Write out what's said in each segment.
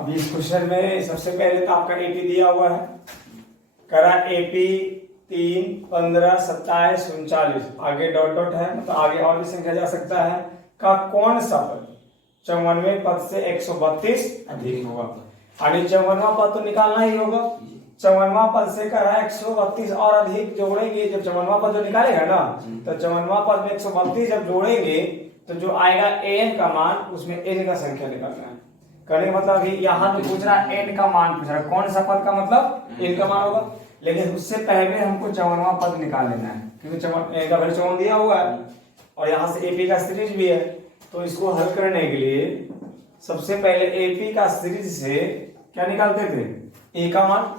अभी इस क्वेश्चन में सबसे पहले तो आपका एपी दिया हुआ है, करा एपी 3, 15, 27, 39, आगे डॉट डॉट है, मतलब आगे और भी संख्या जा सकता है। का कौन सा पद 54वें पद से 132 अधिक होगा? यानी 54वां पद तो निकालना ही होगा। 54वां पद से करा 132 और अधिक जोड़ेंगे, जब 54वां पद जो निकालेगा ना, तो 54वां पद में 132 जब जोड़ेंगे तो जो आएगा एन का मान, उसमें एन का संख्या निकालना है। करने का मतलब अभी यहाँ तो पूछ रहा है एन का मान पूछ रहा है, कौन सा पद का मतलब एन का मान होगा, लेकिन उससे पहले हमको 54वां पद निकाल लेना है, क्योंकि एन का वैल्यू 54 दिया हुआ है और यहाँ से एपी का सीरीज भी है। तो इसको हल करने के लिए सबसे पहले एपी का सीरीज से क्या निकालते थे? ए का मान।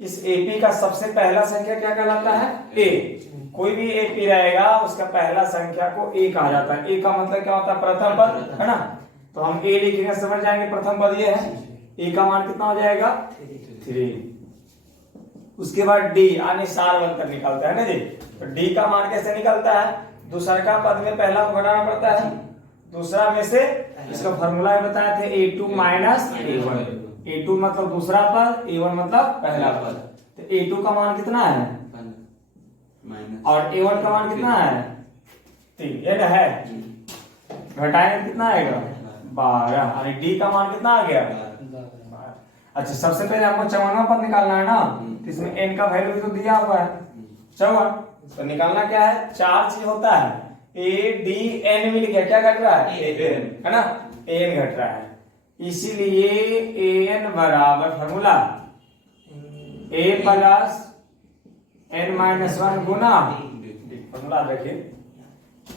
इस एपी का सबसे पहला संख्या क्या कहलाता है? ए। कोई भी एपी रहेगा उसका पहला संख्या को ए कहा जाता है। ए का मतलब क्या होता है? प्रथम पद, है ना। तो हम ए लिखेंगे, समझ जाएंगे प्रथम पद ये है। ए का मान कितना हो जाएगा? 3। उसके बाद डी यानी सारवंतर निकालता है ना जी। तो डी का मान कैसे निकलता है? दूसरा का पद में पहला को घटाना पड़ता है, दूसरा में से। इसका फॉर्मूला बताए थे a2 माइनस a1। a2 मतलब दूसरा पद, a1 मतलब पहला पद। तो a2 का मान कितना है? और a1 का मान कितना है? 3। ये है, घटाएंगे कितना आएगा? 12। यानी डी का मान कितना आ गया? 12। अच्छा, सबसे पहले हमको 54वां पद निकालना है ना, तो इसमें n का वैल्यू भी तो दिया हुआ है 54। तो निकालना क्या है? 4 चीज होता है, ए डी एन मिल गया, क्या घट रहा है? एन, है ना, एन घट रहा है। इसीलिए एन बराबर फॉर्मूला ए प्लस एन माइनस 1 गुना फॉर्मूला रखिए।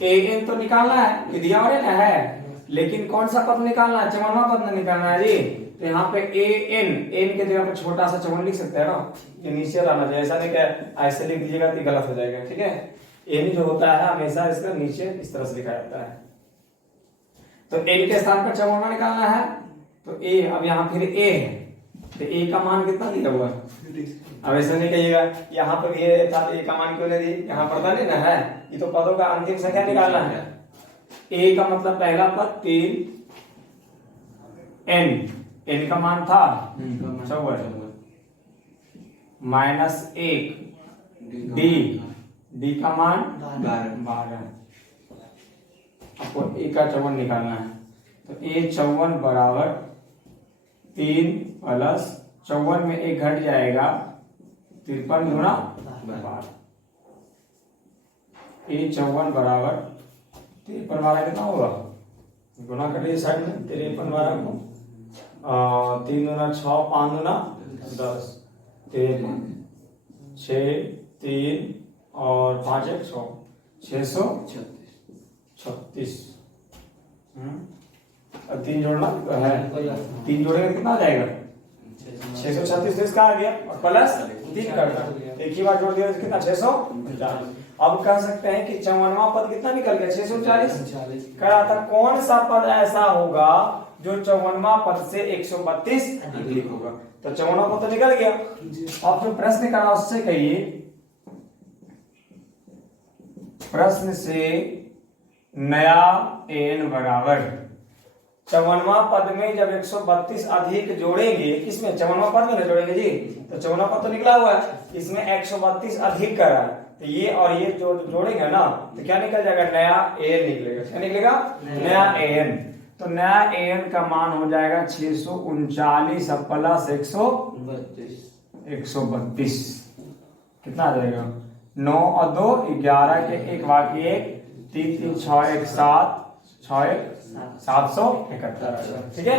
एन तो निकालना है, ये दिया हुआ है, लेकिन कौन सा पद निकालना है? 54वां पद निकालना है जी। तो यहाँ पे एन, एन के जगह पे छोटा सा 54 लिख सकते हैं ना, ये नीचे लाना चाहिए, ऐसा नहीं क्या ऐसे लिख दीजिएगा तो गलत हो जाएगा, ठीक है। एन जो होता है हमेशा इसका नीचे इस तरह से लिखा जाता है। तो एन के स्थान पर 54वां निकालना है, तो ए, अब यहाँ फिर ए है, तो ए का मान कितना दिया हुआ है? अब ऐसा नहीं कहिएगा यहाँ पर ये था, ए का मान क्यों नहीं दी, यहाँ पता नहीं ना है, ये तो पदों का अंतिम संख्या निकालना है। ए का मतलब पहला पद 3, एन का मान था 54 माइनस 1, डी का मान 12। आपको ए का 54 निकालना है, तो ए 54 बराबर 3 प्लस 54 में 1 घट जाएगा, 53 गुना 12। ए 54 बराबर 53 12 कितना होगा? गुना करिए साइड में, 53 12 को 3 गुना 6, 5 गुना 10, 53, 6, 3 और 5 1 6, 636। और 3 जोड़ना है, 3 जोड़ेंगे कितना आ जाएगा? 636। तो इसका आ गया, और प्लस 3 करना, एक ही बार जोड़ दिया कितना? 649। अब कह सकते हैं कि 54वां पद कितना निकल गया? 649। कहा था कौन सा पद ऐसा होगा जो 54वां पद से 132 अधिक होगा? तो 54वां पद तो निकल गया। अब जो प्रश्न करा उससे कहिए, प्रश्न से नया एन बराबर 54वां पद में जब 132 अधिक जोड़ेंगे, किसमें? 54वां पद में ना जोड़ेंगे जी। तो 54वां पद तो निकला हुआ है, इसमें 132 अधिक करा, तो ये और ये जो जोड़ेंगे ना, तो क्या निकल जाएगा? नया एन निकलेगा। क्या निकलेगा? नया एन। तो नया एन का मान हो जाएगा 639 प्लस 132। कितना आ जाएगा? 9 और 2 11 के 1 बाकी 1, 3 3 6 1 7, 6 1 771। ठीक है,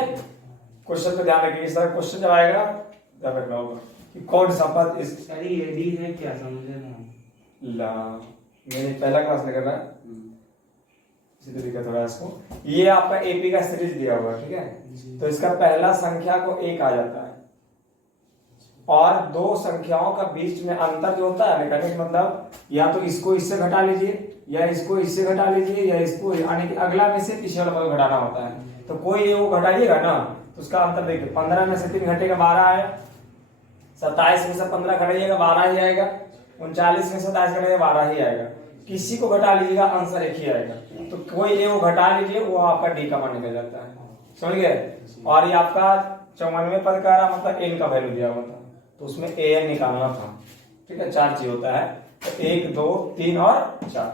क्वेश्चन पे ध्यान रखिए, इस तरह क्वेश्चन जब आएगा ध्यान रखना होगा कि कौन सा पद इस एडी है, क्या समझे ना ला मैंने पहला क्लास में कर रहा है, इसी तरीके थोड़ा इसको। ये आपका एपी का सीरीज दिया हुआ है, ठीक है। तो इसका पहला संख्या को 1 आ जाता है, और दो संख्याओं का बीच में अंतर जो होता है मैकेनिक, मतलब या तो इसको इससे घटा लीजिए, या इसको इससे घटा लीजिए, या इसको, यानी कि अगला में से पिछले वाला पद घटाना होता है। तो कोई वो घटाइएगा ना, तो उसका अंतर देखिए, 15 में से 3 घटेगा 12 आया, 27 में से 15 घटाइएगा 12 ही आएगा, 39 में से 27 घटाइएगा 12 ही आएगा। किसी को घटा लीजिएगा आंसर एक ही आएगा। तो कोई ये वो घटा लीजिए, वो आपका डी का मान निकल जाता है, समझ गए। और ये आपका 54वें पद का आ रहा मतलब n का वैल्यू दिया हुआ था, तो उसमें an निकालना था। ठीक है, 4 चीज होता है, तो 1 2 3 और 4।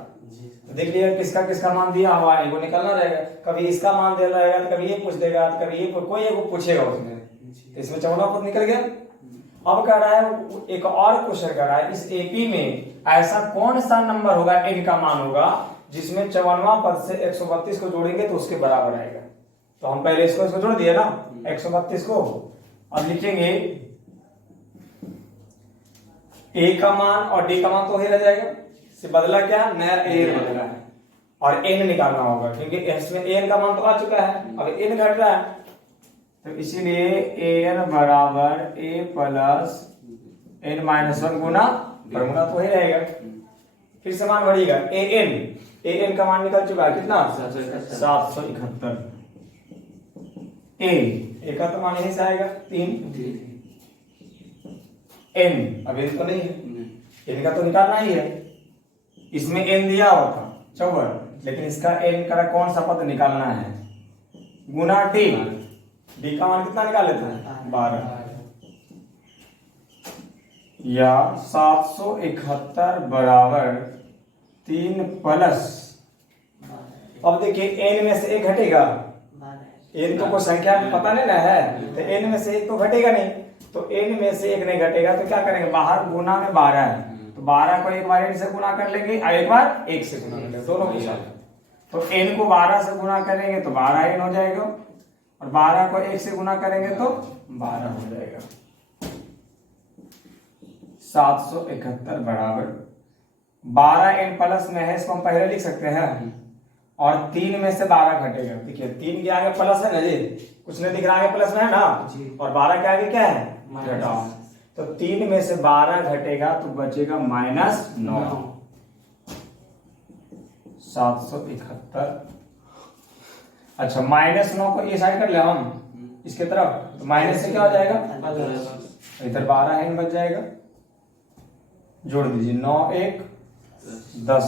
तो देख लिया किसका किसका मान दिया हुआ है, वो निकालना रहेगा। कभी इसका मान दे रहेगा तो कभी ये पूछ देगा, तो कभी ये कोई एक पूछेगा उसमें, तो इसमें 54वां पद निकल गया। अब कह रहा है एक और क्वेश्चन कर रहा है, इस एपी में ऐसा कौन सा नंबर होगा, n का मान होगा, जिसमें 54वां पद से 132 को जोड़ेंगे तो उसके बराबर आएगा। तो हम पहले इसको जोड़ दिए ना 132 को। अब लिखेंगे a का मान और d का मान तो ही रह जाएगा, से बदला क्या, नया a बदला है, और n निकालना होगा क्योंकि इसमें n का मान तो आ चुका है, अब n घट रहा है, तो इसीलिए an बराबर a plus n minus 1 Guna formula तो ही रहेगा। फिर से मान बढ़ेगा, an का मान निकल चुका है कितना, 771। a का तो मान यहीं से आएगा 3, n अभी तो नहीं है, n का तो निकालना ही है। इसमें n दिया हुआ था 54, लेकिन इसका n का कौन सा पद निकालना है, गुना d का मान कितना निकाल लेते हैं 12, या 771 बराबर 3 प्लस, अब देखिए n में से एक घटेगा, n तो कोई संख्या पता नहीं ना है, तो n में से एक तो घटेगा नहीं, तो n में से एक नहीं घटेगा तो क्या करेंगे, बाहर गुना में 12 है, तो 12 को एक बार n से गुना कर लेंगे और एक बार 1 से गुना कर लेंगे, दोनों के साथ। तो n को 12 से गुना करेंगे तो 12n हो जाएगा, और 12 को 1 से गुना करेंगे तो 12 हो जाएगा। 771 बराबर 12n प्लस में है, इसको हम पहले लिख सकते हैं, और 3 में से 12 घटेगा। देखिए 3 के आगे प्लस है ना जी, कुछ नहीं दिख रहा आगे प्लस में है ना, और 12 के आगे क्या है, घटाओ, तो 3 में से 12 घटेगा तो बचेगा -9। 771, अच्छा -9 को ये साइड कर ले हम इसके तरफ, तो माइनस से क्या हो जाएगा, इधर 12 है बच जाएगा, जोड़ दीजिए 9 1 10,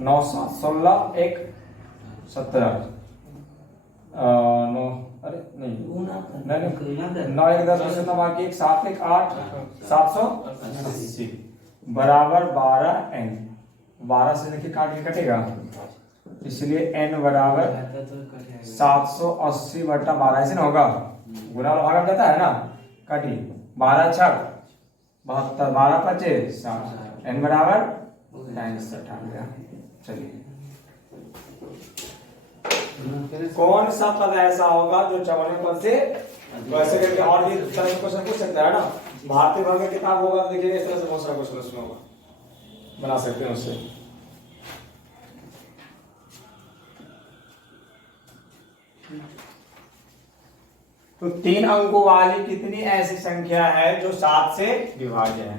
9 7 16 1 17, 9 अरे नहीं 9 1 10 से 9 बाकी 1 7 1 8 780 बराबर 12n। 12 से देखिए काट के कटेगा, इसलिए n बराबर 780 बटा 12 ऐसे ना होगा, गुना भागा जाता है ना, काटिए 12 छक 72, 12 पचे 60, n बराबर 65 आ गया। चलिए कौन सा पद ऐसा होगा जो 54वें पद से, वैसे करके और भी तरह के क्वेश्चन पूछ सकता है ना, भारतीय वर्ग की किताब होगा तो देखिए इस तरह से बहुत सारा क्वेश्चन उसमें होगा, बना सकते हैं उससे। तो 3 अंकों वाली कितनी ऐसी संख्या है जो 7 से विभाज्य है,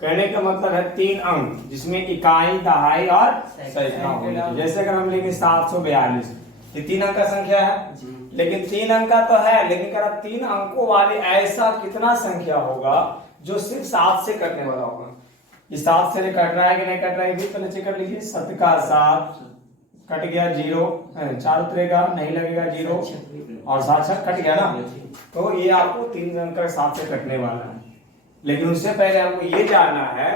कहने का मतलब है 3 अंक जिसमें इकाई दहाई और सैकड़ा होंगे। जैसे अगर हम लेंगे 742, ये 3 अंक का संख्या है, लेकिन 3 अंक का तो है, लेकिन कह रहा 3 अंकों वाले ऐसा कितना संख्या होगा जो सिर्फ 7 से कटने वाला होगा। ये 7 से कट रहा है कि नहीं कट रहा है भी पहले चेक कर लीजिए। 7 का 7 कट गया 0, 4 उतरेगा नहीं लगेगा 0, और 7 7 कट गया ना, तो ये आपको 3 अंक का 7 से कटने वाला है। लेकिन उससे पहले हमको ये जानना है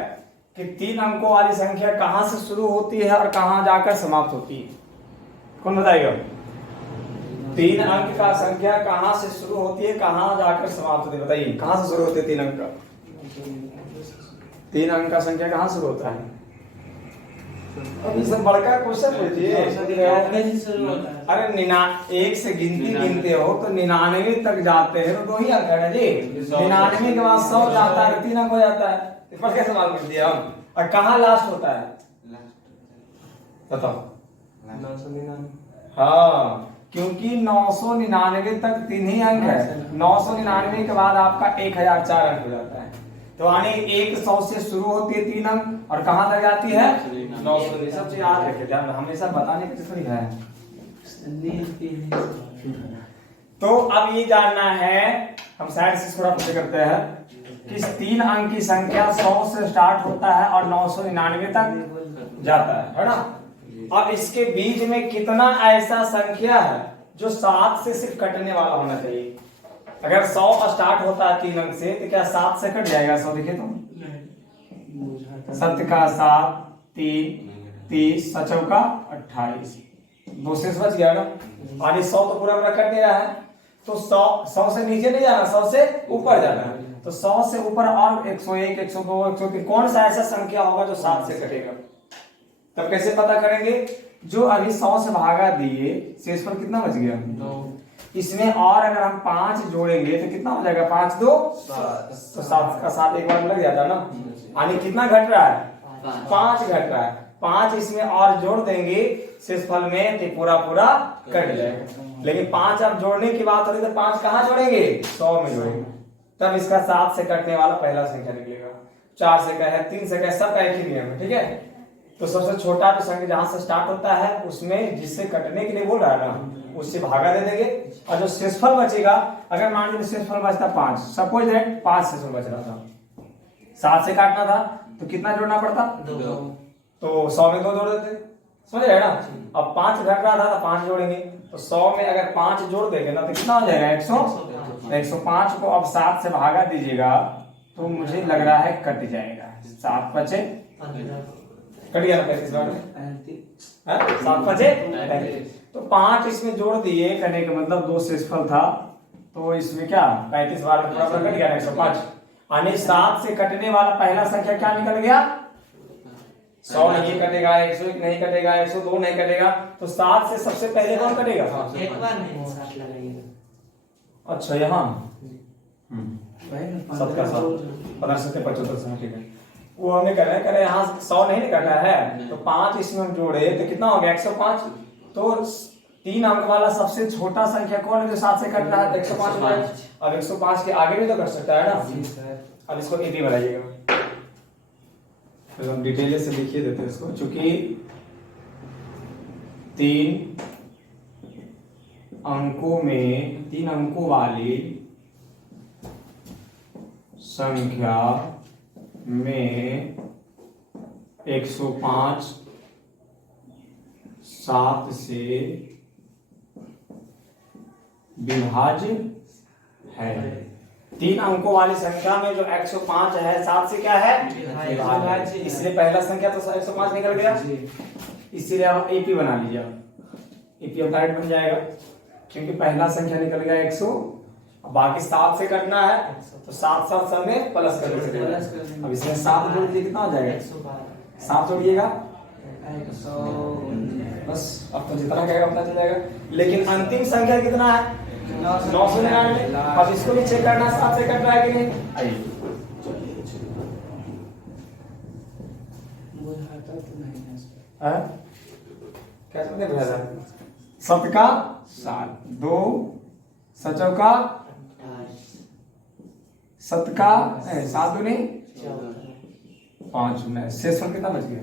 कि 3 अंकों वाली संख्या कहां से शुरू होती है और कहां जाकर समाप्त होती है, कौन बताएगा? 3 अंक का संख्या कहां से शुरू होती है कहां जाकर समाप्त होती है, बताइए कहां से शुरू होती है 3 अंक का? 3 अंक का संख्या कहां शुरू होता है? सब बड़का क्वेश्चन पूछिए। अरे 1 से गिनते हो तो 99 तक जाते हैं तो 2 ही अंक है ना जी, 99 के बाद 100 जाता है 3 अंक हो जाता है, इस पर कैसे मान कर दिया हम? और कहाँ लास्ट होता है बताओ? 999। हाँ, क्योंकि 999 तक 3 ही अंक है, 999 के बाद आपका 1004 अंक हो जाता है, तो यानी 100 से शुरू होती है 3 अंक और कहां तक जाती है 900। सब चीज याद रखे, ध्यान हमेशा बताने की थोड़ी है। तो अब ये जानना है, हम साइड से थोड़ा पूछ करते हैं कि 3 अंक की संख्या 100 से स्टार्ट होता है और 999 तक जाता है ना। अब इसके बीच में कितना ऐसा संख्या है जो 7 से सिर्फ कटने वाला होना चाहिए? अगर 100 स्टार्ट होता है 3 अंक से तो क्या 7 से कट जाएगा 100? देखिए तो बुझाता 7 का 7, 3, 30, 7 का 28, 2 शेष बच गया ना। और 100 तो पूरा पूरा कट नहीं रहा है, तो 100 से नीचे नहीं जाना, 100 से ऊपर जाना है। तो 100 से ऊपर और 101, 102, 103 कौन सा ऐसा संख्या होगा जो 7 से कटेगा? तब कैसे पता करेंगे? जो अभी 100 से भागा दिए, शेषफल कितना बच गया? 2 इसमें और अगर हम 5 जोड़ेंगे तो कितना हो जाएगा? 5 2 तो 7 का 7 एक बार में लग जाता ना। यानी कितना घट रहा है? 5 घट रहा है। 5 इसमें और जोड़ देंगे शेषफल में तो पूरा पूरा कट जाएगा। लेकिन 5 अब जोड़ने की बात हो रही तो 5 कहाँ जोड़ेंगे? 100 में जोड़ेंगे, तब इसका 7 से कटने वाला पहला संख्या निकलेगा। 4 से का है, 3 से का है, सब का एक ही नियम है, ठीक है। तो सबसे छोटा जो संख्या जहां से स्टार्ट होता है उसमें जिससे कटने के लिए बोल रहा है ना, उससे भागा दे देंगे। और जो शेषफल बचेगा, अगर मान लीजिए शेषफल बचता 5, सपोज दैट 5 शेषफल बच रहा था, 7 से काटना था तो कितना जोड़ना पड़ता? 2 तो 100 में 2 जोड़ देते, समझ रहे ना। अब 5 घट रहा था तो 5 जोड़ेंगे, तो 100 में अगर 5 जोड़ देंगे ना तो कितना हो जाएगा? 100। 105 को अब 7 से भागा दीजिएगा तो मुझे लग रहा है कट जाएगा। 7 बचे, कट गया ना 35 बार में, 7 बचे 35। तो 5 इसमें जोड़ दिए, करने का मतलब 2 शेषफल था, तो इसमें क्या 35 बार में पूरा कट गया 105। यानी 7 से कटने वाला पहला संख्या क्या निकल गया? 100 नहीं कटेगा, 101 नहीं कटेगा, 102 नहीं कटेगा, तो 7 से सबसे पहले कौन कटेगा? एक बार नहीं 7 लगाइएगा। अच्छा यहाँ भाई 7 का 7 15 से 75, ठीक है। वो हमें कर रहे यहाँ 100 नहीं कटा है, तो 5 इसमें हम जोड़े तो कितना हो गया? 105। तो 3 अंक वाला सबसे छोटा संख्या कौन है जो 7 से कट रहा है? 105 हो गया। अब 105 के आगे भी तो कर सकता है ना। अब इसको 80 बनाइएगा, तो हम डिटेल से लिखिए देते हैं इसको, चूंकि 3 अंकों वाली संख्या में 105 7 से विभाज्य है। 3 अंकों वाली संख्या में जो 105 है 7 से क्या है? विभाज्य। इसलिए पहला संख्या तो 105 निकल गया, इसीलिए आप एपी बना लीजिए। एपी अब डायरेक्ट बन जाएगा क्योंकि पहला संख्या निकल गया 100, बाकी 7 से करना है तो 7 7 सब में प्लस कर देंगे। अब इसमें 7 जोड़ दिए कितना हो जाएगा? 7 जोड़िएगा 100 बस, अब तो जितना कहेगा उतना चल जाएगा। लेकिन अंतिम संख्या कितना है? 999। अब इसको भी चेक करना 7 से कट रहा है कि नहीं। आइए बुझाता तो नहीं है। क्या समझे भैया? 7 का 7, 2 7 का 7 का 7 दूनी 5 में शेषफल कितना बच गया?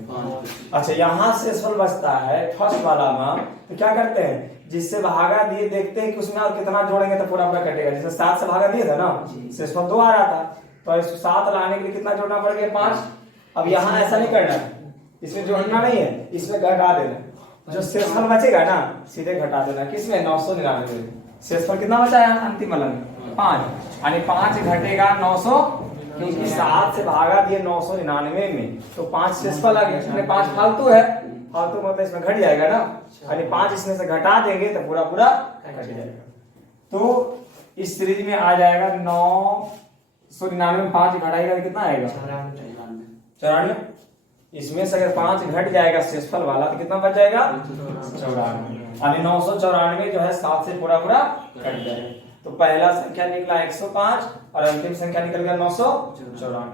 अच्छा यहाँ शेषफल बचता है फर्स्ट वाला में, तो क्या करते हैं? जिससे भागा दिए देखते हैं कि उसमें और कितना जोड़ेंगे तो पूरा पूरा कटेगा। जैसे 7 से भागा दिए था ना, शेषफल 2 आ रहा था, तो इसको 7 लाने के लिए कितना जोड़ना पड़ गया? 5। अब यहाँ ऐसा नहीं करना है, इसमें जोड़ना नहीं है, इसमें घटा देना। जो शेषफल बचेगा ना सीधे घटा देना। किसमें? 999 में। शेषफल कितना बचा है अंतिम वाला में? 5। यानी 5 घटेगा 900, क्योंकि 7 से भागा दिए 999 में, तो 5 शेषफल आ गया। इसमें 5 फालतू है, फालतू मतलब इसमें घट जाएगा ना, यानी 5 इसमें से घटा देंगे तो पूरा पूरा घट जाएगा। तो इस सीरीज में आ जाएगा 999 में 5 घटाएगा तो कितना आएगा? 94। इसमें से अगर 5 घट जाएगा शेषफल वाला तो कितना बच जाएगा? 94। यानी 994 जो है 7 से पूरा पूरा कट जाएगा। तो पहला संख्या निकला 105 और अंतिम संख्या निकल गया 994।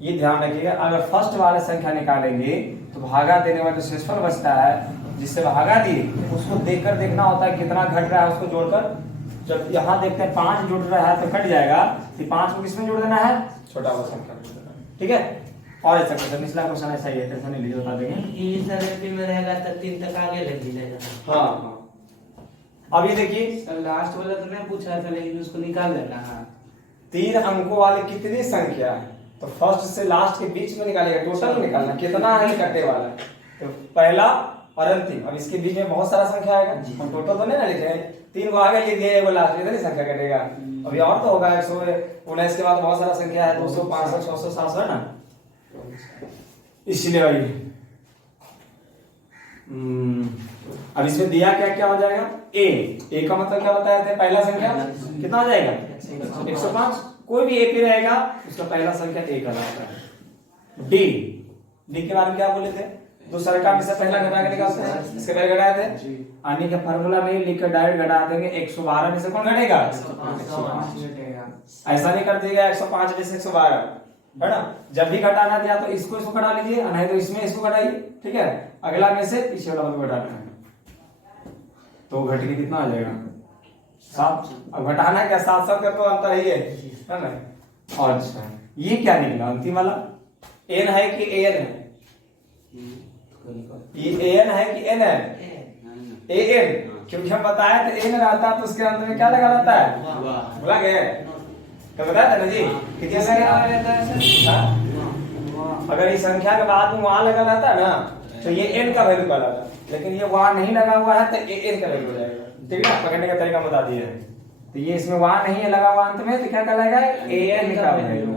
ये ध्यान रखिएगा, अगर फर्स्ट वाला संख्या निकालेंगे तो भागा देने वाला जो शेषफल बचता है जिससे भागा दिए उसको देखकर देखना होता है कितना घट रहा है, उसको जोड़कर। जब यहाँ देखते हैं 5 जुड़ रहा है तो कट जाएगा, तो 5 को किसमें जोड़ देना है? छोटा वाला संख्या, ठीक है। और ऐसा क्वेश्चन, पिछला क्वेश्चन ऐसा ही है, टेंशन नहीं लीजिए, बता देंगे। इस एलपी में रहेगा तो 3 तक आगे लग जाएगा। हाँ अब ये देखिए लास्ट वाला तो नहीं पूछा था, लेकिन उसको निकाल देना है। 3 अंकों वाली कितनी संख्या है तो फर्स्ट से लास्ट के बीच में निकालेगा, टोटल निकालना कितना है कटे वाला। तो पहला और अंतिम। अब इसके बीच में बहुत सारा संख्या आएगा, हम टोटल तो नहीं ना लिख रहे हैं, 3 को आगे लिख दिए, एगो लास्ट, इधर ही संख्या कटेगा। अभी और तो होगा 119 के बाद बहुत सारा संख्या है, 200, 500, 600, 700 है ना, इसलिए भाई अब इसमें दिया क्या क्या हो जाएगा, ए का मतलब क्या होता है, पहला संख्या कितना हो जाएगा 105, कोई भी ए पे रहेगा उसका पहला संख्या ए कहलाता है। डी के बारे में क्या बोले थे, दूसरा का में से पहला घटा के निकालते हैं, इसके पहले घटाए थे, आने का फार्मूला नहीं लिख कर डायरेक्ट घटा देंगे, 112 में से कौन घटेगा, ऐसा नहीं कर दिएगा 105 में से 112 है ना, जब भी घटाना दिया तो इसको घटा लीजिए, नहीं तो इसमें इसको घटाइए, ठीक है, अगला में से पीछे वाला को घटाना है, तो घट के कितना आ जाएगा 7। अब घटाना क्या 7 का तो अंतर ही है ना। और अच्छा ये क्या निकला अंतिम वाला, एन है कि एन है, ये एन है कि एन है, एन, क्योंकि हम बताया था एन रहता है तो उसके अंत में क्या लगा रहता है, बोला गया तो बताया था ना जी, कितनी संख्या रहता है, अगर इस संख्या के बाद में वहां लगा रहता है ना तो ये एन का वैल्यू कहलाता, लेकिन ये वहां नहीं लगा हुआ है तो एन का वैल्यू हो जाएगा, ठीक है ना, पकड़ने का तरीका बता दिए हैं। तो ये इसमें वहां नहीं है लगा हुआ अंत में तो क्या कहलाएगा, एन का वैल्यू,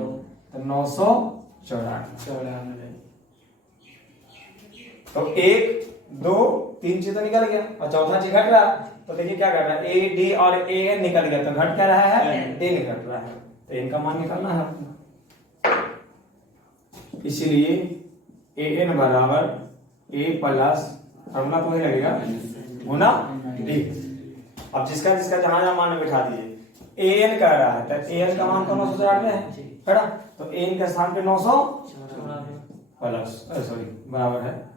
तो 994। तो 1 2 3 चीज तो निकल गया और चौथा चीज घट रहा, तो देखिए क्या कर रहा है, ए डी और ए एन निकल गया, तो घट क्या रहा है, ए निकल रहा है, तो इनका मान निकालना है अपना, इसीलिए ए एन बराबर ए प्लस फॉर्मूला तो ही लगेगा गुना डी। अब जिसका जिसका जहां जहां मान बिठा दिए, ए एन कह रहा है तो ए एन का मान तो 994 है ना, तो ए एन के स्थान पे 900 प्लस सॉरी बराबर है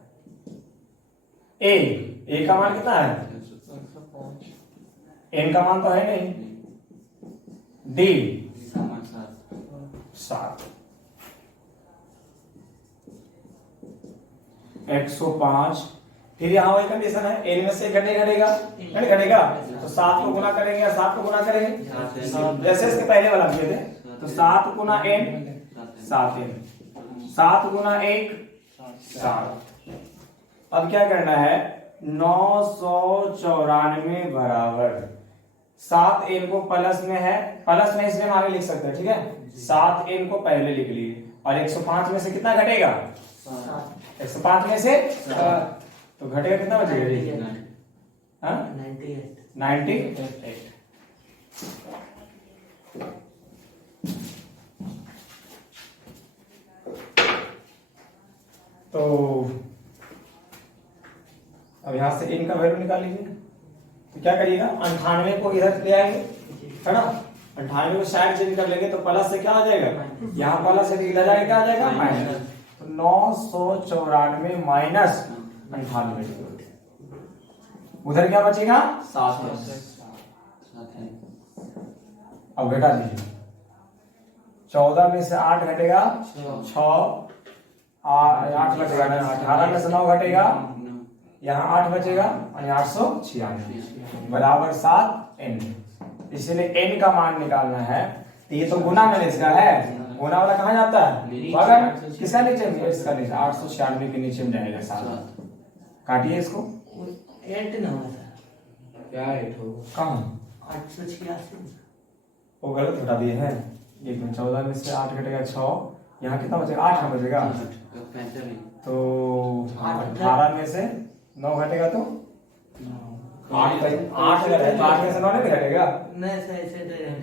ए का मान कितना है, एन का मान तो है नहीं, डी 7, 105। फिर यहाँ वही कंडीशन है, एन में से घटेगा, नहीं घटेगा तो 7 को गुना करेंगे, 7 को गुना करेंगे, जैसे इसके पहले वाला किए थे, तो 7 गुना एन 7n, 7 गुना 1 7। अब क्या करना है, 994 बराबर 7n को प्लस में है, प्लस में इसलिए हम आगे लिख सकते हैं, ठीक है, 7n को पहले लिख लिए, और 105 में से कितना घटेगा, 105 में से तो घटेगा कितना बचेगा, 98। तो अब यहां से इनका वैल्यू निकाल लीजिए, तो क्या करिएगा 98 को इधर ले आएंगे, है ना, 98 को साइड चेंज कर लेंगे तो प्लस से क्या आ जाएगा, यहाँ प्लस से इधर जाएगा क्या आ जाएगा माइनस, तो 994 माइनस 98, उधर क्या बचेगा 7। अब घटा दीजिए, 14 में से 8 घटेगा 6, 8 बचेगा, 18 में से 9 घटेगा, यहाँ 8 बचेगा और 896 बराबर 7n, इसलिए n का मान निकालना है, तो ये तो गुना में इसका है, गुना वाला कहाँ जाता है, अगर किसका नीचे में, इसका नीचे 896 के नीचे में जाएगा 7, काटिए इसको, 8 ना होता क्या 8 होगा, कहाँ 886, वो गलत हटा दिए हैं, एक में 14 में से 8 घटेगा 6, यहाँ कितना बचेगा 8 बचेगा, तो 18 में से 9 घटेगा तो 8 अगर है तो 8 में से 9 नहीं घटेगा, नहीं सही से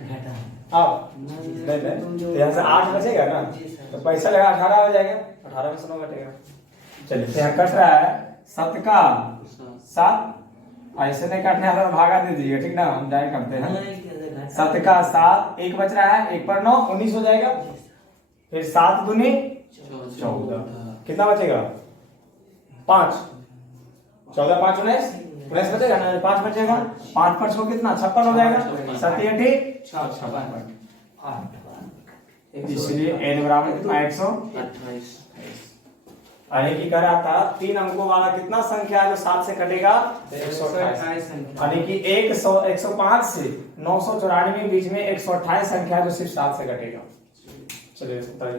घटा, अब नहीं यहाँ से 8 बचेगा ना, तो पैसा लगा 18 हो जाएगा, 18 में से 9 घटेगा। चलिए यहाँ कट रहा है 7 का 7, ऐसे नहीं काटने वाला तो भागा दे दीजिएगा, ठीक ना, हम जाए करते हैं, 7 का 7, 1 बच रहा है, 1 पर 9 19 हो जाएगा, फिर 7 दूनी 14, कितना बचेगा 5, 14 5 19 बचेगा ना, 5 बचेगा, 5 पर 6 कितना 56 हो जाएगा, 7 56, इसलिए n बराबर कितना 128। यानी कि कह रहा था 3 अंकों वाला कितना संख्या है जो 7 से कटेगा 128, यानी कि 105 से 994 बीच में 128 संख्या है जो सिर्फ 7 से कटेगा। चलिए बताइए,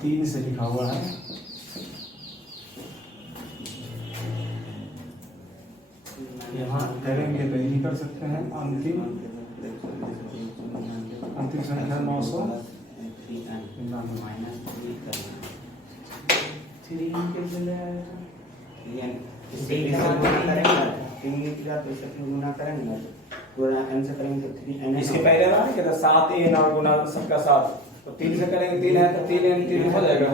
तीन से लिखा हुआ है। यहाँ करेंगे तो यही कर सकते हैं। अंतिम संख्या 900 इसके पहले ना कहता 7 n और गुना सबका 7, तो 3 से करेंगे 3 है तो 3 n 3 हो जाएगा।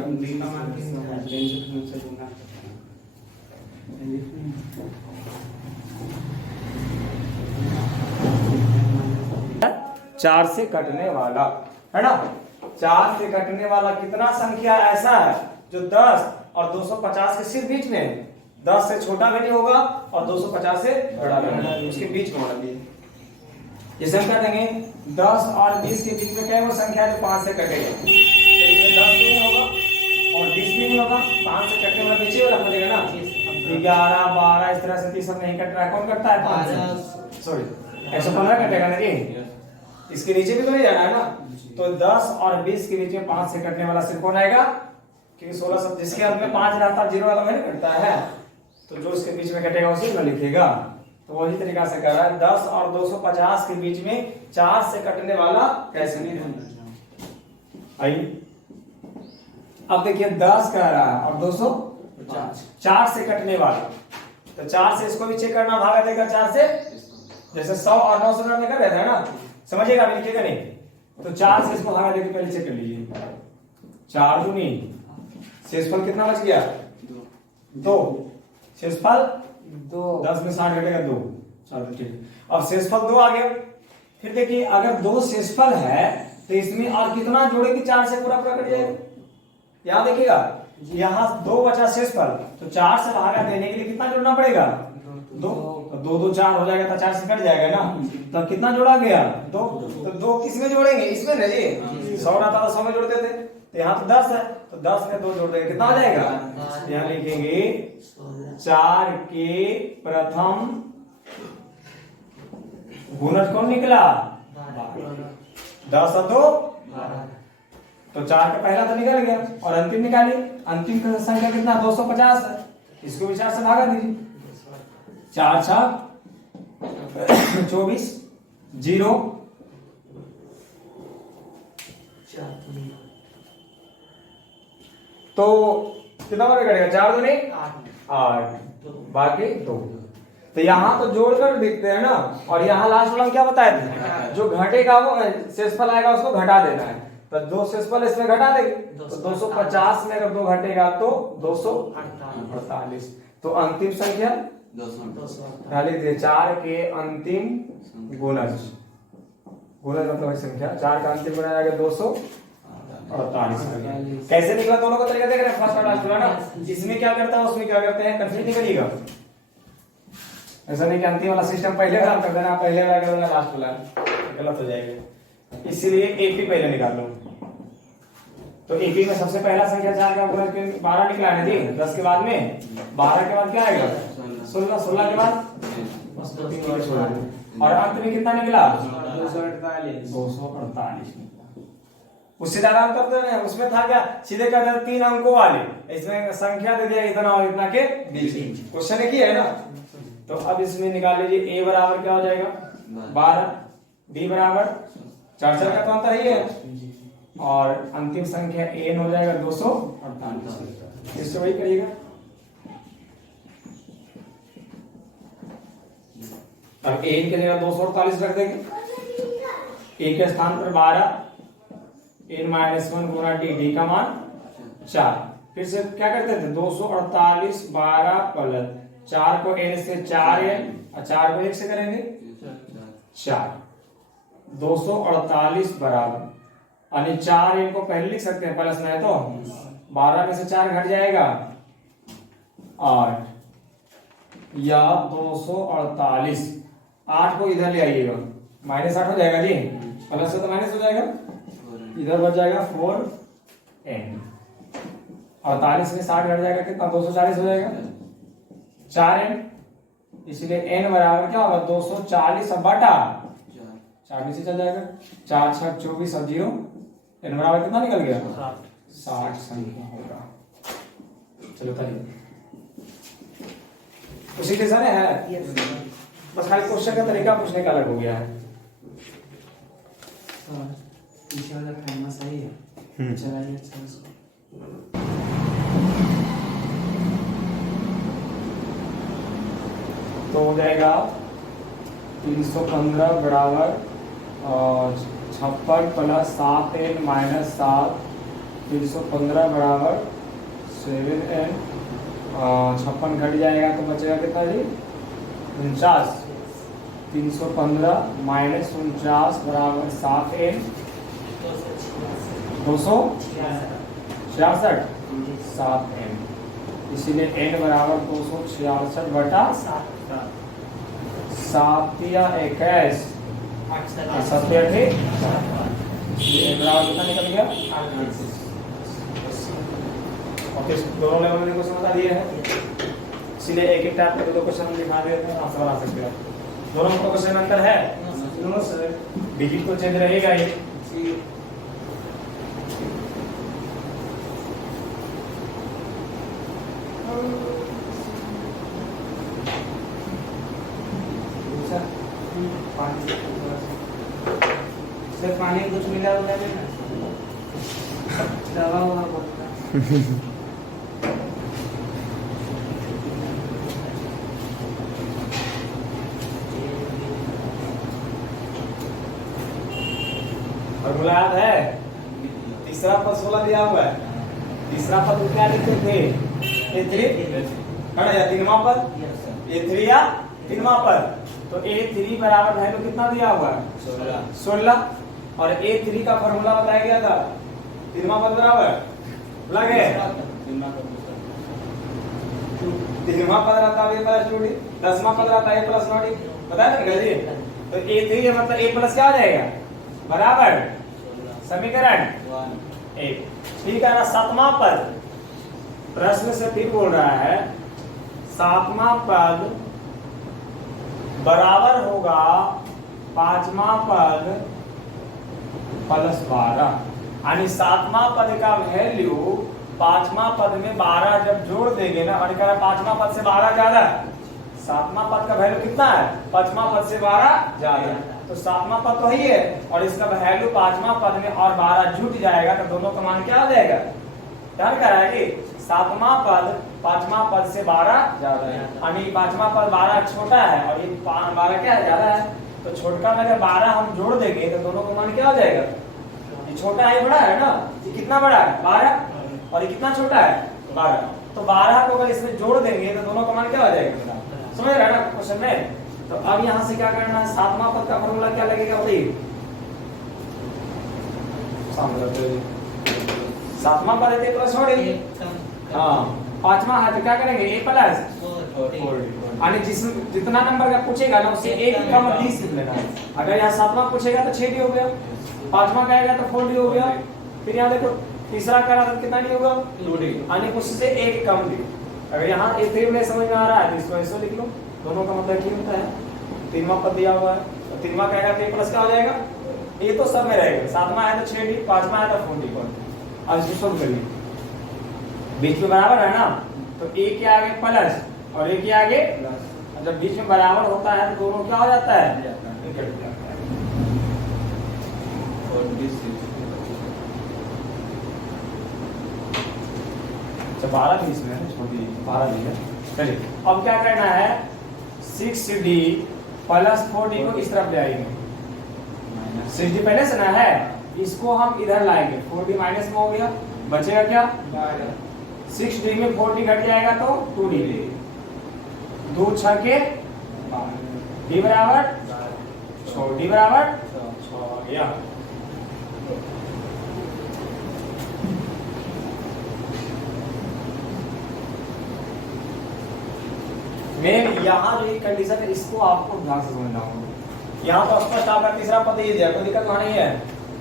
चार से कटने वाला है ना, 4 से कटने वाला कितना संख्या ऐसा है जो 10 और 250 के सिर्फ बीच में है। 10 से छोटा भी नहीं होगा और 250 से बड़ा भी नहीं, उसके बीच में होना चाहिए। जैसे हम कह देंगे 10 और 20 के बीच में क्या वो संख्या है जो 5 से कटेगा, तो इसमें 10 भी नहीं होगा और 20 भी नहीं होगा, 5 से कटने वाला नीचे वाला बनेगा ना। 11 12 इस तरह से 30 सब नहीं कट रहा है, कौन कटता है? 5 सॉरी 115 कटेगा ना जी, इसके नीचे भी तो नहीं जाना है ना। तो 10 और 20 के बीच में 5 से कटने वाला सिर्फ कौन आएगा? क्योंकि 16 सब जिसके अंत में 5 रहता है 0 वाला नहीं कटता है, तो जो इसके बीच में कटेगा उसी में लिखेगा। तो वही तरीका से कह रहा है 10 और 250 के बीच में 4 से कटने वाला कैसे नहीं होना। आइए अब देखिए 10 कह रहा है और 250 4 से कटने वाला, तो 4 से इसको भी चेक करना, भागा देगा 4 से, जैसे 100 और 900 करने का रहता है ना, समझिएगा, अभी लिखिएगा नहीं। तो 4 से इसको भागा देके पहले चेक कर लीजिए। 4 दूनी शेषफल कितना बच गया? 2। शेषफल 2, 10 में 60 घटेगा 2। चलो ठीक है, अब शेषफल 2 आ गया। फिर देखिए अगर 2 शेषफल है तो इसमें और कितना जोड़े कि 4 से पूरा कट जाएगा। यहाँ देखिएगा यहाँ 2 बचा शेषफल, तो 4 से भागा देने के लिए कितना जोड़ना पड़ेगा? 2 2 2 4 हो जाएगा, तो 4 से कट जाएगा ना। तो कितना जोड़ा गया? 2। तो 2 किस में जोड़ेंगे? इसमें ना जी, 100 रहता तो 100 में जोड़ते थे, तो यहाँ तो 10 है, तो 10 में 2 जोड़ देंगे, कितना हो जाएगा? यहाँ लिखेंगे 4 के प्रथम गुणज कौन निकला? 10 और 2, तो 4 का पहला तो निकल गया और अंतिम निकालिए। अंतिम संख्या कितना? 250 है, इसको भी 4 से भागा दीजिए। 4 6 24 0 तो कितना बार कटेगा? 4 दूनी 8, बाकी 2। तो यहाँ तो जोड़कर देखते हैं ना, और यहाँ लास्ट वाला क्या बताया था? जो घटेगा वो शेषफल आएगा उसको घटा देना है, तो 2 शेषफल इसमें घटा देंगे, तो 250 में अगर 2 घटेगा तो 248। तो अंतिम संख्या 4 के अंतिम गुणज मतलब संख्या 4 का अंतिम गुणज आएगा 248। कैसे निकला दोनों का तरीका देख रहे हैं? फर्स्ट और लास्ट वाला ना, इसमें क्या करता है उसमें क्या करते हैं, कंफ्यूज नहीं करिएगा। ऐसा नहीं कि अंतिम वाला सिस्टम पहले काम कर देना, पहले वाला कर देना, लास्ट वाला गलत हो जाएगा। इसीलिए एपी पहले निकाल लो। तो एपी में सबसे पहला संख्या 4 का गुणज 12 निकला है जी, 10 के बाद में 12 के बाद क्या आएगा? 16, 16 के बाद और अंत में कितना निकला? 248 उससे ज्यादा अंतर तो नहीं, उसमें था क्या? सीधे कर दिया 3 अंकों वाले, इसमें संख्या दे दिया इतना और इतना के बीच। क्वेश्चन एक ही है ना। तो अब इसमें निकाल लीजिए, a बराबर क्या हो जाएगा? 12, b बराबर 4 का तो अंतर ही है, और अंतिम संख्या n हो जाएगा 248। इससे वही करिएगा। अब n के जगह 248 रख देंगे, a के स्थान पर 12 n-1 गुना d का मान 4। फिर से क्या करते थे? 248 12 प्लस 4 को n से 4n और 4 को 1 से करेंगे 4। 248 बराबर, यानी 4 इनको पहले लिख सकते हैं प्लस में है तो 12 में से 4 घट जाएगा 8 या 248। 8 को इधर ले आइएगा, -8 हो जाएगा जी, प्लस से तो माइनस हो जाएगा, इधर बच जाएगा 4n। 48 में 60 घट जाएगा कितना, 240 हो जाएगा 4n। इसलिए n बराबर क्या होगा 240 बटा 4 से चल जाएगा, 4 6 24 और 0, n बराबर कितना निकल गया 60 संख्या होगा। चलो चलिए उसी के सारे है, बस खाली क्वेश्चन का तरीका पूछने का अलग हो गया है। पीछे वाला खाना सही है, चलाइए अच्छा उसको। तो हो जाएगा 315 बराबर 56 प्लस 7n माइनस 7, 315 बराबर 7n, 56 घट जाएगा तो बचेगा कितना जी 49। 315 माइनस 49 बराबर 7n, 266 7n, इसीलिए n बराबर 266 बटा 7 या 21, 7 या 8, n बराबर कितना निकल गया। और फिर दोनों लेवल में क्वेश्चन बता दिए हैं, इसीलिए एक एक टाइप के दो क्वेश्चन लिखा दिए थे, आंसर बना सकते हैं। दोनों में क्वेश्चन अंतर है, दोनों सर डिजिट तो चेंज रहेगा ही। सर पानी कुछ मिला उधर में दवा हुआ बोलता फॉर्मूला याद है, तीसरा पद 16 दिया हुआ है, तीसरा पद क्या लिखते थे A3 है या तीनवा पद A3 या तीनवा पद, तो A3 बराबर वैल्यू कितना दिया हुआ है 16, और A3 का फॉर्मूला बताया गया था तीनवा पद बराबर लगे तीनवा पद रहता है प्लस 2d, 10वां पद रहता है प्लस 9d, बताया था जी। तो A3 मतलब A प्लस क्या आ जाएगा बराबर समीकरण 1, ठीक है ना। 7वां पद प्रश्न से फिर बोल रहा है 7वां पद बराबर होगा 5वां पद प्लस 12, यानी 7वां पद का वैल्यू 5वां पद में 12 जब जोड़ देंगे ना, और कह रहा 5वां पद से 12 ज्यादा, 7वां पद का वैल्यू कितना है 5वां पद से 12 ज्यादा, तो 7वां पद तो ही है और इसका वैल्यू 5वां पद में और 12 जुट जाएगा, तो दोनों का मान क्या हो जाएगा, ध्यान कर रहा है कि 7वां पद 5वां पद से 12 ज्यादा है, यानी 5वां पद 12 छोटा है और ये 12 क्या है ज्यादा है, तो छोटका में अगर 12 हम जोड़ देंगे तो दोनों का मान क्या हो जाएगा, ये छोटा है बड़ा है ना, ये कितना बड़ा है 12 और ये कितना छोटा है 12, तो 12 को अगर इसमें जोड़ देंगे तो दोनों का मान क्या हो जाएगा, समझ रहे हैं ना क्वेश्चन में। तो अब यहाँ से क्या करना है, 7वां पद का फॉर्मूला क्या लगेगा बताइए, 7वां पद है प्लस छोड़िए, हाँ 5वां है तो क्या करेंगे a प्लस, यानी जितना नंबर का पूछेगा ना उससे एक कम 20 लिख लेना है। अगर यहाँ 7वां पूछेगा तो 6d हो गया, 5वां कहेगा तो 4d हो गया, फिर यहाँ देखो तीसरा करा तो कितना डी होगा 2d, यानी उससे एक कम डी। अगर यहाँ A3 में समझ में आ रहा है तो इसको ऐसे लिख लो, दोनों का मतलब क्या होता है, तीनवां पद दिया हुआ है तो तीनवां कहेगा तो प्लस क्या हो जाएगा, ये तो सब में रहेगा, 7वां है तो 6d, 5वां है तो 4d, अब इसको सोल्व करिए, बीच में बराबर है ना, तो a के आगे प्लस और a के आगे प्लस, जब बीच में बराबर होता है तो दोनों क्या हो जाता है, तो 12 भी इसमें है, छोटी 12 भी है। चलिए अब क्या करना है, 6d प्लस 4d को इस तरफ ले आएंगे, 6d पहले से ना है, इसको हम इधर लाएंगे, 4d माइनस में हो गया, बचेगा क्या 6d में 4d घट जाएगा तो 2d, 2 6 के d बराबर 6, d बराबर 6 गया। मेन यहाँ जो ये कंडीशन है इसको आपको ध्यान से समझना होगा। यहाँ तो स्पष्ट आपका तीसरा पद ये दिया, कोई दिक्कत वहाँ नहीं है,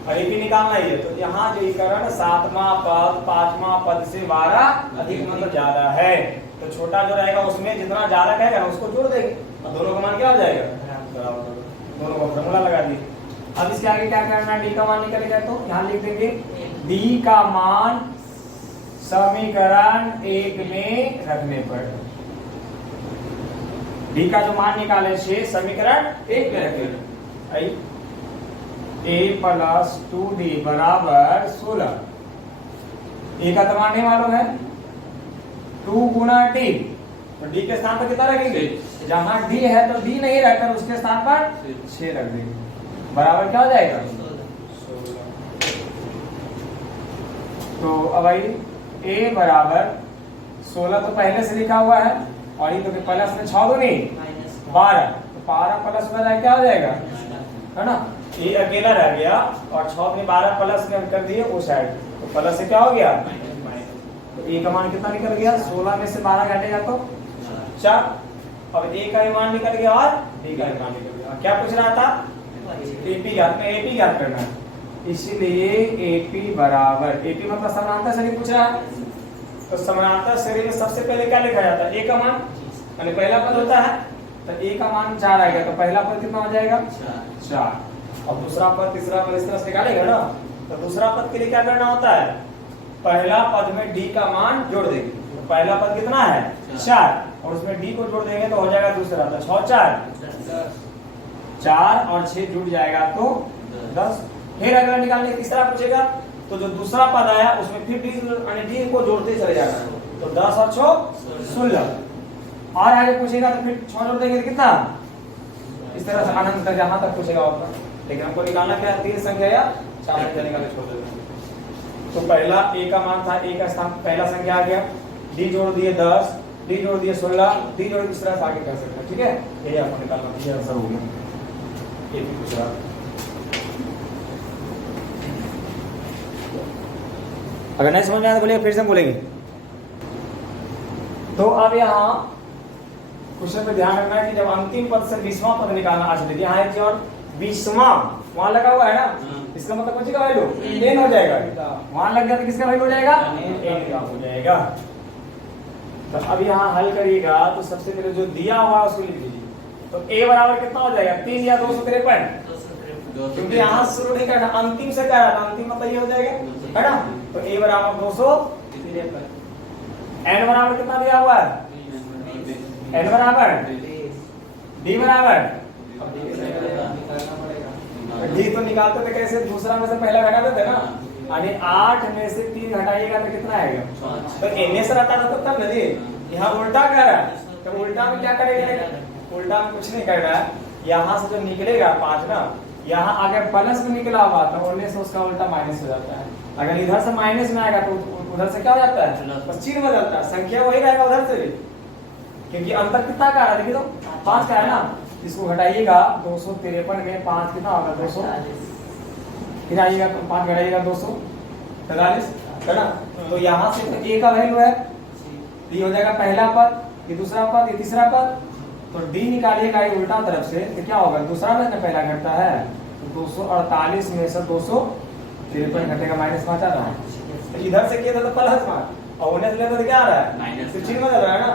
और एक ही निकालना ही है। तो यहाँ जो करण 7वां पद 5वां पद से 12 अधिक मतलब ज्यादा है, तो छोटा जो रहेगा उसमें जितना ज्यादा कहेगा ना उसको जोड़ देंगे, और दोनों का मान क्या हो जाएगा, दोनों का फॉर्मूला लगा दिए। अब इसके आगे क्या करना है, डी का मान निकलेगा तो यहाँ लिख देंगे डी का मान समीकरण 1 में रखने पर, डी का जो मान निकाले 6 समीकरण 1 में रखें, a प्लस 2d बराबर 16। ए का तो मान नहीं मालूम है, 2 गुना d, तो d के स्थान पर कितना रखेंगे, जहां d है तो d नहीं रखकर उसके स्थान पर 6 रख देंगे, बराबर क्या हो जाएगा 16। तो अब भाई a बराबर 16 तो पहले से लिखा हुआ है, और ये तो प्लस में 6 दूनी 12, तो 12 प्लस में क्या हो जाएगा, है ना, ये अकेला रह गया, और 6 में 12 प्लस में कर दिए वो साइड, तो प्लस से क्या हो गया, तो ए का मान कितना निकल गया, 16 में से 12 घटेगा तो 4। अब ए का मान निकल गया और बी का मान निकल गया। क्या पूछ रहा था, एपी ज्ञात करना है, इसलिए एपी बराबर, एपी मतलब समानांतर श्रेणी पूछ रहा है, तो समानांतर श्रेणी में सबसे पहले क्या लिखा जाता है, ए का मान, यानी पहला पद होता है, तो ए का मान 4 आएगा, तो पहला पद कितना हो जाएगा 4, और दूसरा पद तीसरा पद इस तरह से निकालेगा ना, तो दूसरा पद के लिए क्या करना होता है, पहला पद में डी का मान जोड़ देंगे, तो पहला पद कितना है 4, और उसमें डी को जोड़ देंगे तो हो जाएगा दूसरा, तो 6 4 और 6 जुड़ जाएगा तो 10। फिर अगर निकालने तीसरा पूछेगा तो जो दूसरा पद आया उसमें फिर डी को जोड़ते चले जाएगा, तो 10 और 6 16, और आगे पूछेगा तो फिर 6 जोड़ देंगे तो कितना, इस तरह से अनंत तक जहां तक पूछेगा उतना, लेकिन हमको निकालना क्या है, 3 संख्या या 4 संख्या निकालने छोड़ देते। तो पहला ए का मान था, ए का स्थान पहला संख्या आ गया, डी जोड़ दिए 10, डी जोड़ दिए 16, डी जोड़ इस तरह से आगे कर सकते हैं, ठीक है, यही आपको निकालना, ये आंसर हो गया। ये भी पूछ रहा, अगर नहीं समझ में आया तो बोलिए, फिर से बोलेंगे। तो अब यहाँ क्वेश्चन पे ध्यान रखना है कि जब अंतिम पद से 20वां पद निकालना, आज देखिए यहाँ एक और 20वां वहां लगा हुआ है ना, इसका मतलब कौन सी का वैल्यू n हो जाएगा, वहां लग गया तो किसका वैल्यू हो जाएगा, n का हो जाएगा। तो अब यहाँ हल करिएगा तो सबसे पहले जो दिया हुआ उसको लिख लीजिए, तो a बराबर कितना हो जाएगा 3 या 253, क्योंकि यहाँ शुरू नहीं करना, अंतिम से करा था, अंतिम मतलब ये हो जाएगा, है ना, तो a बराबर 253, n बराबर कितना दिया हुआ है, n बराबर d बराबर, डी तो निकालते थे कैसे, दूसरा में से पहला घटा देते ना, यानी 8 में से 3 घटाइएगा तो कितना आएगा, तो एन से रहता था तब ना जी, यहाँ उल्टा कर रहा है, तो उल्टा में क्या करेगा, उल्टा में कुछ नहीं कर रहा है, यहाँ से जो निकलेगा 5 ना, यहाँ अगर प्लस में निकला हुआ तो उन्हें से उसका उल्टा माइनस हो जाता है, अगर इधर से माइनस में आएगा तो उधर से क्या हो जाता है, बस चिन्ह बदलता है, संख्या वही रहेगा उधर से भी, क्योंकि अंतर कितना का है, देखिए तो 5 का है ना, इसको घटाइएगा 253 में 5 कितना होगा 200, फिर आइएगा तो 5 घटाइएगा 243, है ना, तो यहाँ से तो ए का वैल्यू है, ये हो जाएगा पहला पद, ये दूसरा पद, ये तीसरा पद, तो डी निकालिएगा ये उल्टा तरफ से, तो क्या होगा, दूसरा में पहला घटता है, तो 248 में से 253 घटेगा, माइनस 5 आ रहा है, तो इधर से किया था तो प्लस मार्क, और उन्हें से लेते तो क्या आ रहा है माइनस, चिन्ह बदल रहा है ना,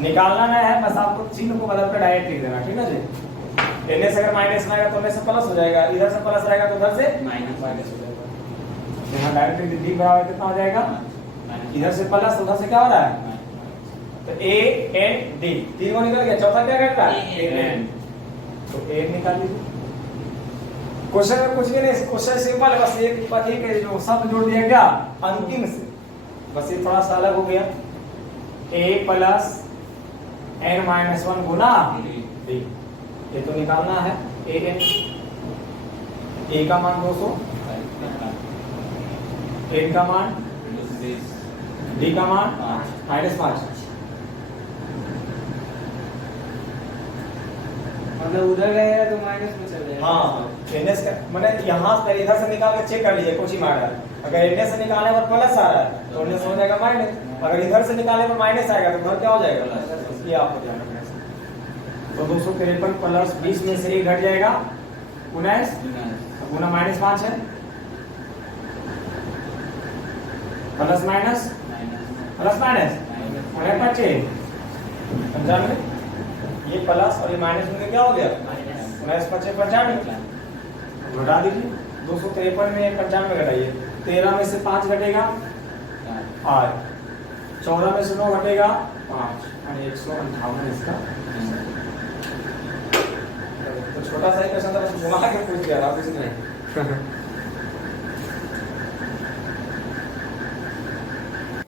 निकालना नहीं है, बस आपको चिन्ह को बदल कर डायरेक्ट लिख देना, ठीक है जी, एन से अगर माइनस में आएगा तो उन्हें से प्लस हो जाएगा, इधर से प्लस रहेगा तो उधर से माइनस हो जाएगा, यहाँ डायरेक्ट डी बराबर कितना हो जाएगा, इधर से प्लस उधर से क्या हो रहा है, तो ए एन डी, 3 को निकल गया, चौथा क्या करता है एन, तो ए निकाल लीजिए। क्वेश्चन में कुछ भी नहीं, क्वेश्चन सिंपल है, बस एक जो शब्द जोड़ दिया गया अंतिम से, बस ये थोड़ा सा अलग हो गया, a plus n-1 Guna d, ये तो निकालना है an, a का मान 200, n का मान d का मान -5, मतलब उधर गए तो माइनस में चल जाएगा, हाँ एनएस का मैंने यहाँ से इधर से निकाल के चेक कर लीजिए, कुछ ही मार रहा है, अगर इधर से निकालने पर प्लस आ रहा है तो उन्हें हो जाएगा माइनस, अगर इधर से निकालने पर माइनस आएगा तो उधर क्या हो जाएगा, ये आपको ध्यान रखना है। तो 253 प्लस 20 में से 1 घट जाएगा 19, गुना -5 है, प्लस माइनस प्लस माइनस 25 95, ये प्लस और ये माइनस में क्या हो गया, 19 25 95, घटा दीजिए। 253 में 95 घटाइए, 13 में से 5 घटेगा 8, 14 में से 9 घटेगा 5, यानी 158 इसका। तो छोटा सा ही क्वेश्चन था, बस घुमा के पूछ दिया, कुछ नहीं।